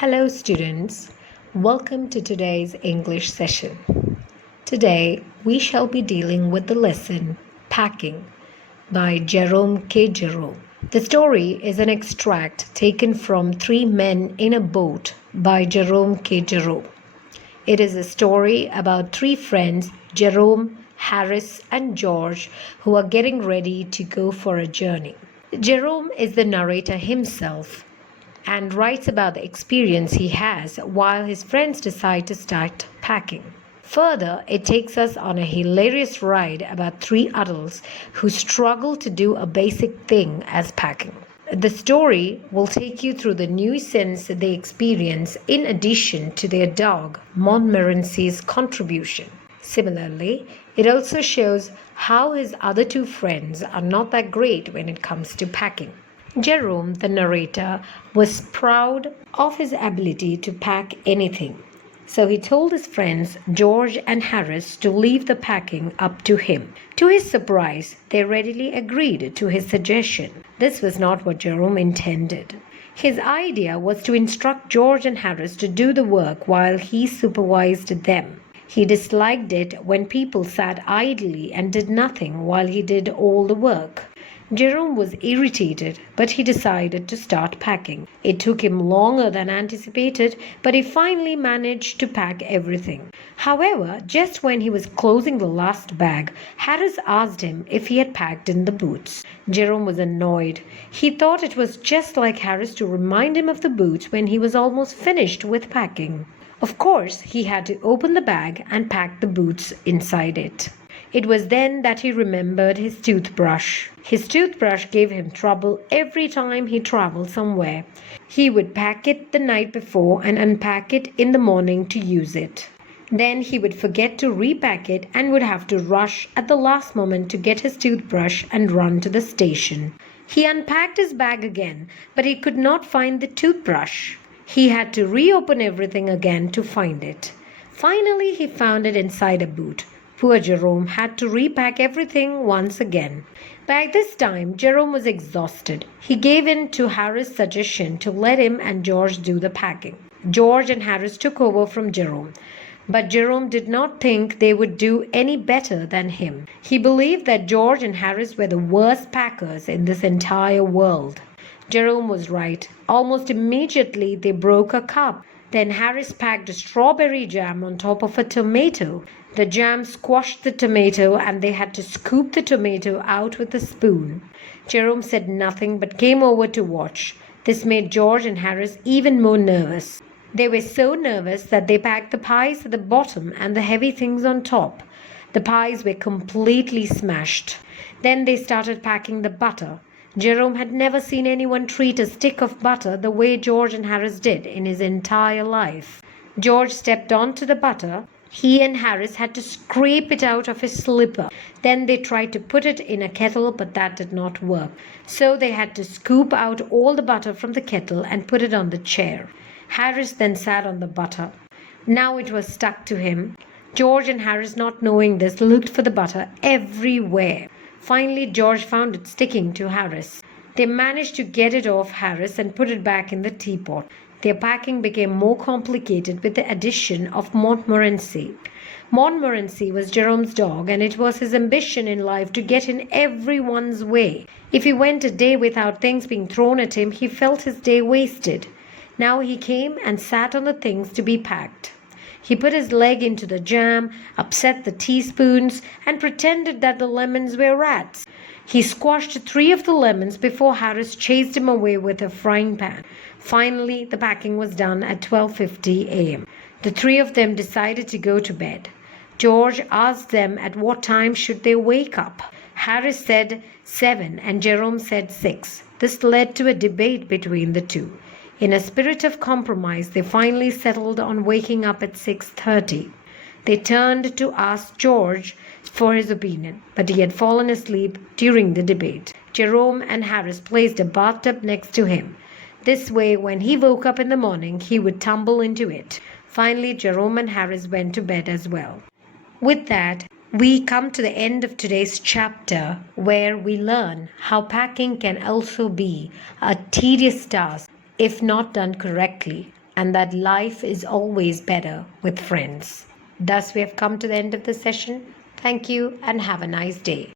Hello, students. Welcome to today's English session. Today, we shall be dealing with the lesson Packing by Jerome K. Jerome. The story is an extract taken from Three Men in a Boat by Jerome K. Jerome. It is a story about three friends, Jerome, Harris, and George, who are getting ready to go for a journey. Jerome is the narrator himself and writes about the experience he has while his friends decide to start packing. Further, it takes us on a hilarious ride about three adults who struggle to do a basic thing as packing. The story will take you through the new sense they experience in addition to their dog, Montmorency's contribution. Similarly, it also shows how his other two friends are not that great when it comes to packing. Jerome, the narrator, was proud of his ability to pack anything. So he told his friends, George and Harris, to leave the packing up to him. To his surprise, they readily agreed to his suggestion. This was not what Jerome intended. His idea was to instruct George and Harris to do the work while he supervised them. He disliked it when people sat idly and did nothing while he did all the work. Jerome was irritated, but he decided to start packing. It took him longer than anticipated, but he finally managed to pack everything. However, just when he was closing the last bag, Harris asked him if he had packed in the boots. Jerome was annoyed. He thought it was just like Harris to remind him of the boots when he was almost finished with packing. Of course, he had to open the bag and pack the boots inside it. It was then that he remembered his toothbrush. His toothbrush gave him trouble every time he traveled somewhere. He would pack it the night before and unpack it in the morning to use it. Then he would forget to repack it and would have to rush at the last moment to get his toothbrush and run to the station. He unpacked his bag again, but he could not find the toothbrush. He had to reopen everything again to find it. Finally, he found it inside a boot. Poor Jerome had to repack everything once again. By this time, Jerome was exhausted. He gave in to Harris' suggestion to let him and George do the packing. George and Harris took over from Jerome. But Jerome did not think they would do any better than him. He believed that George and Harris were the worst packers in this entire world. Jerome was right. Almost immediately, they broke a cup. Then Harris packed a strawberry jam on top of a tomato. The jam squashed the tomato and they had to scoop the tomato out with a spoon. Jerome said nothing but came over to watch. This made George and Harris even more nervous. They were so nervous that they packed the pies at the bottom and the heavy things on top. The pies were completely smashed. Then they started packing the butter. Jerome had never seen anyone treat a stick of butter the way George and Harris did in his entire life. George stepped onto the butter. He and Harris had to scrape it out of his slipper. Then they tried to put it in a kettle, but that did not work. So they had to scoop out all the butter from the kettle and put it on the chair. Harris then sat on the butter. Now it was stuck to him. George and Harris, not knowing this, looked for the butter everywhere. Finally, George found it sticking to Harris. They managed to get it off Harris and put it back in the teapot. Their packing became more complicated with the addition of Montmorency. Montmorency was Jerome's dog, and it was his ambition in life to get in everyone's way. If he went a day without things being thrown at him, he felt his day wasted. Now he came and sat on the things to be packed. He put his leg into the jam, upset the teaspoons, and pretended that the lemons were rats. He squashed 3 of the lemons before Harris chased him away with a frying pan. Finally, the packing was done at 12:50 a.m. The 3 of them decided to go to bed. George asked them at what time should they wake up. Harris said 7 and Jerome said 6. This led to a debate between the two. In a spirit of compromise, they finally settled on waking up at 6:30. They turned to ask George for his opinion, but he had fallen asleep during the debate. Jerome and Harris placed a bathtub next to him. This way, when he woke up in the morning, he would tumble into it. Finally, Jerome and Harris went to bed as well. With that, we come to the end of today's chapter, where we learn how packing can also be a tedious task if not done correctly. and that life is always better with friends. Thus, we have come to the end of the session. Thank you and have a nice day.